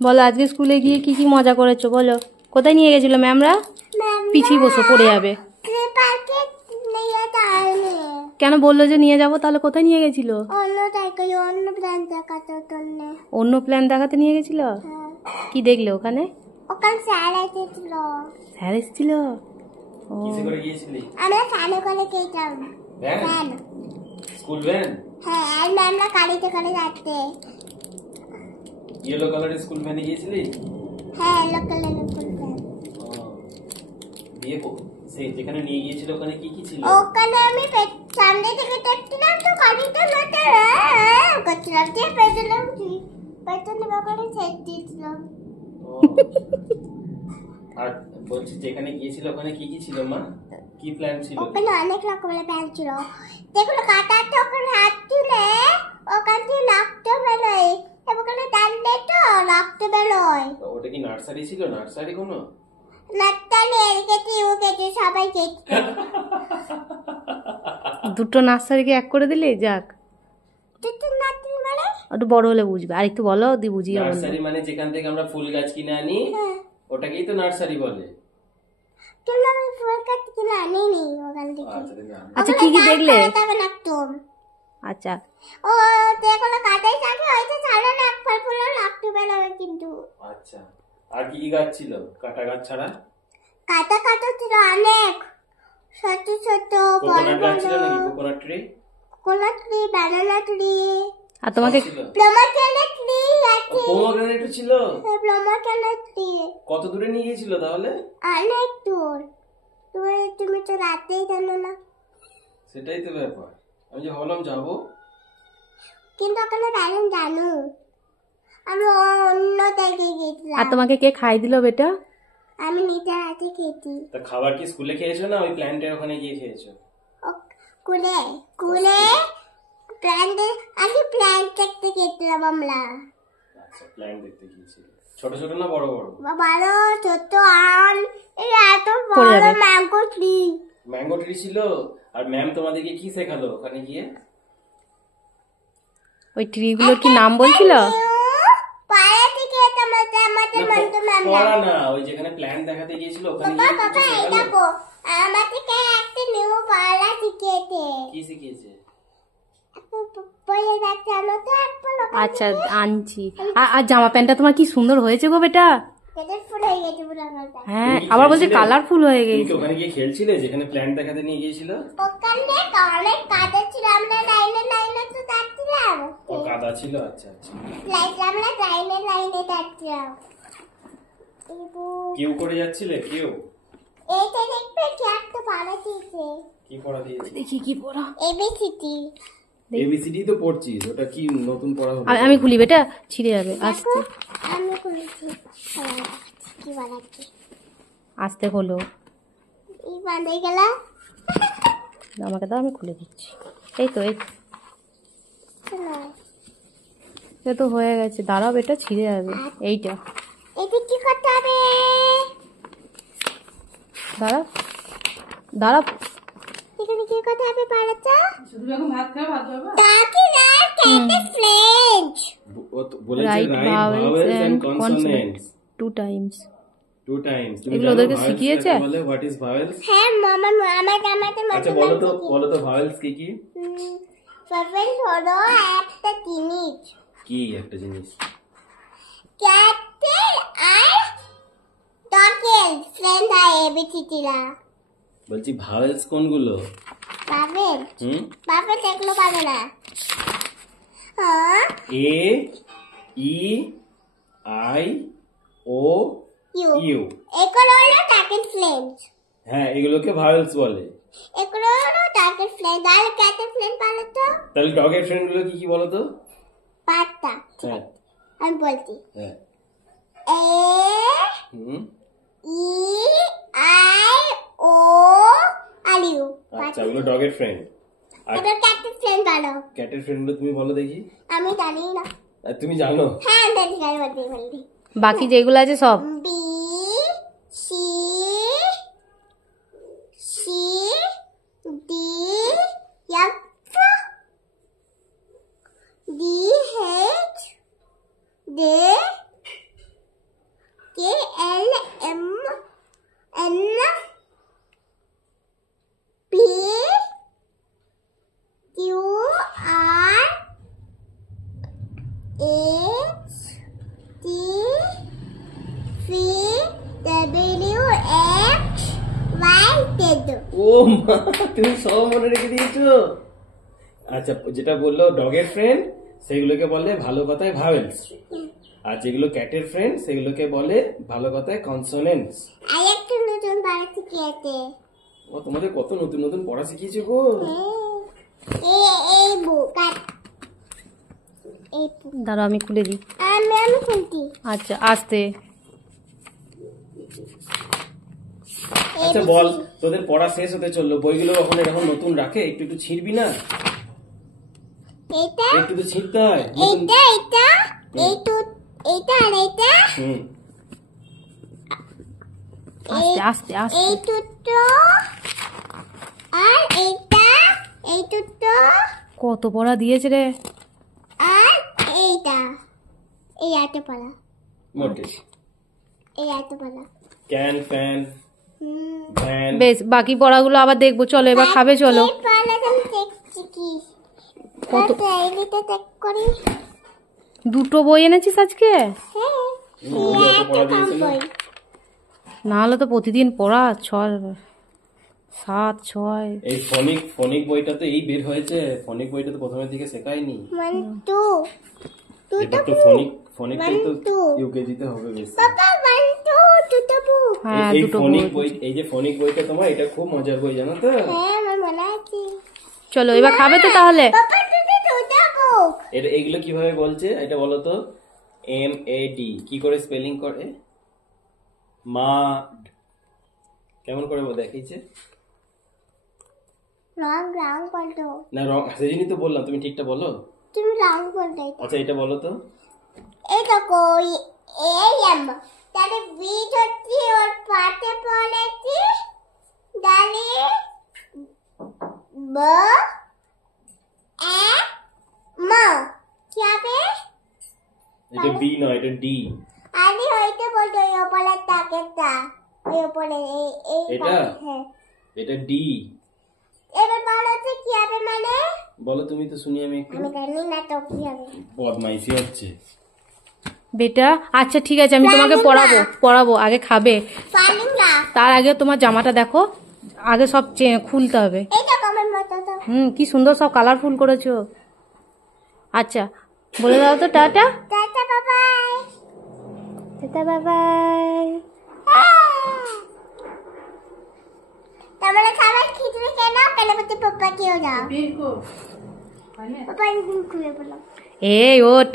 বলো আজকে স্কুলে গিয়ে কি কি মজা করেছো বলো। কোথায় নিয়ে গেছিল ম্যামরা? পিছিয়ে বসো, পড়ে যাবে। কেন বললো যে নিয়ে যাবো? তাহলে কোথায় নিয়ে গেছিল? অন্য প্ল্যান দেখাতে নিয়ে গেছিল। কি দেখলে ওখানে? ওখানে স্যার এসেছিল। স্যার এসেছিল? ও কিসে করে গিয়েছিলি? আমরা ফ্যানে করে গেছিলাম। ভ্যান? School van? হ্যাঁ, আর ম্যামরা গাড়িতে করে যাচ্ছে। ইয়েলো কালারের স্কুল ভ্যানে গিয়েছিলি? হ্যাঁ, ইয়েলো কালারের স্কুল ভ্যান। দিয়ে সেই যেখানে নিয়ে গিয়েছিল ওখানে কি কি ছিল? ওখানে আমি সামনে থেকে দেখছিলাম তো গাড়িটা নড়ছে করছিলাম, দিয়ে পেছনে বাগানে ছেড়ে দিয়েছিলাম। আর বলছি যেখানে গিয়েছিল ওখানে কি কি ছিল মা? কি প্ল্যান ছিল? ওখানে অনেক রকমের প্ল্যান ছিল, যেগুলো কাটাতে ওখানে হাত তুলে ওখান থেকে লাগতে বেরোয়, ওখানে টানলে তো লাগতে বেরোয়। ওটা কি নার্সারি ছিল? নার্সারি কোনো নার্সারি এলকেজি ইউকেজি সবাই গেছে। দুটো নার্সারিকে এক করে দিলে যাক। দুটো নার্সারি মানে একটু বড় হলে বুঝবে, আর একটু বলো দি বুঝিয়ে। নার্সারি মানে যেখান থেকে আমরা ফুল গাছ কিনে আনি ওটাকেই তো নার্সারি বলে। আমি ফুল গাছ কিনে আনিনি ওখান থেকে। আচ্ছা কি কি দেখলে? আচ্ছা ও যেগুলো কাটাই থাকে ওইটা ছাড়া না ফল ফুল লাগতে বেরোবে কিন্তু। আচ্ছা আর কি কি গাছ ছিল কাটা গাছ ছাড়া? কাটা কাটা ছিল অনেক, ছোট ছোট কোকোনাট গাছ ছিল নাকি? Coconut tree, coconut tree, banana tree. আর তোমাকে পমগ্রেনেট ট্রি আছে। পমগ্রেনেট ছিল? Pomegranate tree. কত দূরে নিয়ে গিয়েছিল তাহলে? অনেক দূর। তুমি তো রাতেই জানো না। সেটাই তো ব্যাপার, আমি যে ভাবলাম যাবো, কিন্তু ওখানে টাইম জানো আমি অন্য জায়গায় গেছিলাম। আর তোমাকে কে খাই দিল বেটা? আমি নিজের হাতে খেয়েছি। তা খাবার কি স্কুলে খেয়েছো না ওই প্ল্যান্টের ওখানে গিয়ে খেয়েছো? কুলে কুলে প্ল্যান্টের আগে প্ল্যান্ট দেখতে গেছিলাম আমরা। আচ্ছা প্ল্যান্ট দেখতে গিয়েছিল। ছোট ছোট না বড় বড়? বড় ছোট আম, এই এত বড় ম্যাঙ্গো ট্রি। ম্যাঙ্গো ট্রি ছিল। আর ম্যাম তোমাদেরকে কি শেখালো ওখানে গিয়ে? ওই ট্রিগুলোর কি নাম বলছিল? পাড়া থেকে পড়া না, ওই যেখানে প্ল্যান্ট দেখাতে গিয়েছিল ওখানে গিয়ে কিছু শেখালো? আমাদেরকে একটা নিউ পাড়া শিখিয়েছে। কি শিখিয়েছে? আচ্ছা আনছি। আর জামা প্যান্টটা তোমার কি সুন্দর হয়েছে গো বেটা। হ্যাঁ আবার বলছে কালারফুল হয়ে গেছে। ওখানে গিয়ে খেলছিলে যেখানে প্ল্যান্ট দেখাতে নিয়ে গিয়েছিল? ওখানে অনেক কাদা ছিল, আমরা লাইনে লাইনে তো যাচ্ছিলাম। ও কাদা ছিল, আচ্ছা আচ্ছা। আমরা লাইনে লাইনে যাচ্ছিলাম। কিউ করে যাচ্ছিলে? কিউ এইটা দেখবে কি একটা পড়া দিয়েছে। কি পড়া দিয়েছে? দেখি কি পড়া। এবিসিডি। এবিসিডি তো পড়ছিস, ওটা কি নতুন পড়া হলো? আমি খুলি বেটা, ছিঁড়ে যাবে। আস্তে আমি খুলেছি। কি বানাচ্ছি? আস্তে হলো। এই বাঁধে গেল। আমাকে দাও, আমি খুলে দিচ্ছি। এই তো এই তো হয়ে গেছে। দাঁড়াও বেটা, ছিঁড়ে যাবে। এইটা এটা কি করতে হবে? দাঁড়াও দাঁড়াও। এখানে কি করতে হবে পারাটা? শুধু যখন ভাত খাবে ভাত খাবে। তাকি না কেটে French. Write vowels and consonants two times. এগুলো ওদেরকে শিখিয়েছে? বলে হোয়াট ইজ ভাওয়েলস? হ্যাঁ মামা আমাদের আচ্ছা বলো তো ভাওয়েলস কি কি? ভাওয়েল হলো একটা জিনিস। কি একটা জিনিস? ক্যাটেল আর ডগেল ফ্রেন্ড আর এবিসিডিরা। বলছি ভাওয়েলস কোনগুলো? ভাওয়েল ভাওয়েল এগুলো পাবে না। এ ই আই ও ইউ। এগুলো হলো ডগেল ফ্রেন্ড। হ্যাঁ এগুলোকে ভাওয়েলস বলে। এগুলো হলো ডগেল ফ্রেন্ড। আর ক্যাটেল ফ্রেন্ড বলো তো? তাহলে ডগের ফ্রেন্ড গুলো কি কি বলো তো? পাঁচটা। হ্যাঁ আমি বলছি। হ্যাঁ এ E I O R U. আচ্ছা ওগুলো ডগের ফ্রেন্ড। আর ক্যাটেল ফ্রেন্ড বলো। ক্যাটের ফ্রেন্ড গুলো তুমি বলো দেখি। আমি জানি না। তুমি জানো? হ্যাঁ আমি জানি। বাকি যেগুলো আছে সব B C C D F D H D M N P Q R S T V W X Y Z। ও মা, তুমি সব মনে রেখে দিয়েছো। আচ্ছা, যেটা বললো ডগের ফ্রেন্ড সেগুলোকে বলে ভালো কথায় ভাওয়েলস, আর যেগুলো ক্যাটের ফ্রেন্ড সেগুলোকে বলে ভালো কথায় কনসোনেন্টস। আর একটা নতুন পড়া শিখিয়েছে। ও তোমাদের কত নতুন নতুন পড়া শিখিয়েছে গো। এই বুক এই দাঁড়া আমি খুলে দিই। আমি খুলছি। আচ্ছা আস্তে। আচ্ছা বল, তোদের পড়া শেষ হতে চললো, বইগুলো কখন এরকম নতুন রাখে? একটু একটু ছিঁড়বি না? এটা একটু তো ছিঁড়তে হয়। এটা এটা এইটা এটা আর এটা হুম, আস্তে আস্তে আস্তে। এই দুটো আর এইটা এই দুটো কত পড়া দিয়েছে রে। আর এইটা এই একটা পড়া মোটে এই একটা পড়া। Can fan fan. বেশ, বাকি পড়াগুলো আবার দেখবো। চলো এবার খাবে চলো। এই পড়াটা আমি দেখছি কি কত এইটা চেক করি। দুটো বই এনেছিস আজকে? হ্যাঁ অত পড়া দিয়েছে না? না হলে তো প্রতিদিন পড়া 6 7 6। এই ফনিক বইটা তো এই বের হয়েছে, ফনিক বইটা তো প্রথমের দিকে শেখায়নি। 1 2 এবার তো ফনিকটাই তো ইউকেজিতে হবে বেশি। পাপা 1 2 দুটো বুক। হ্যাঁ এই দুটো ফনিক বই। বই, এই যে ফনিক বইটা তোমার, এটা খুব মজার বই জানো তো। হ্যাঁ আমার মনে আছে। চলো এবার খাবে তো তাহলে? পাপা দুটো বুক। এটা এগুলো কিভাবে বলছে এটা বলো তো? MAD কি করে স্পেলিং করে? মাড কেমন করে দেখিয়েছে? রং রং বলতো। না রং সেজন্যই তো বললাম, তুমি ঠিকটা বলো। তুমি রং বলতো। আচ্ছা এটা বলো তো। এই তো কই AM তাহলে বীজ হচ্ছে ওর পাতে পড়েছি ডালে ব এ ম কি হবে? এটা B নয়, এটা D। আমি হইতে বলতো ওই ওপরে তাকেটা ওই ওপরে এই এটা? হ্যাঁ এটা D। এবার বলো তো কি হবে মানে? বলো তুমি তো, শুনি আমি একটু। আমি জানি না তো কি হবে। বদমাইশি হচ্ছে। বেটা আচ্ছা ঠিক আছে, আমি তোমাকে পড়াবো আগে খাবে। ফালিংলা তার আগে তোমার জামাটা দেখো, আগে সব খুলতে হবে। এইটা কমেন্ট মতো তো। কি সুন্দর সব কালারফুল করেছো। আচ্ছা বলে দাও তো টাটা। টাটা বাবাই। Tata bye bye. তোমরা খাবার খিচুড়ি খেয়ে নাও, পেলে বলতে পাপা কেউ যাও। পাপা খুলে বললাম। এই ওঠ।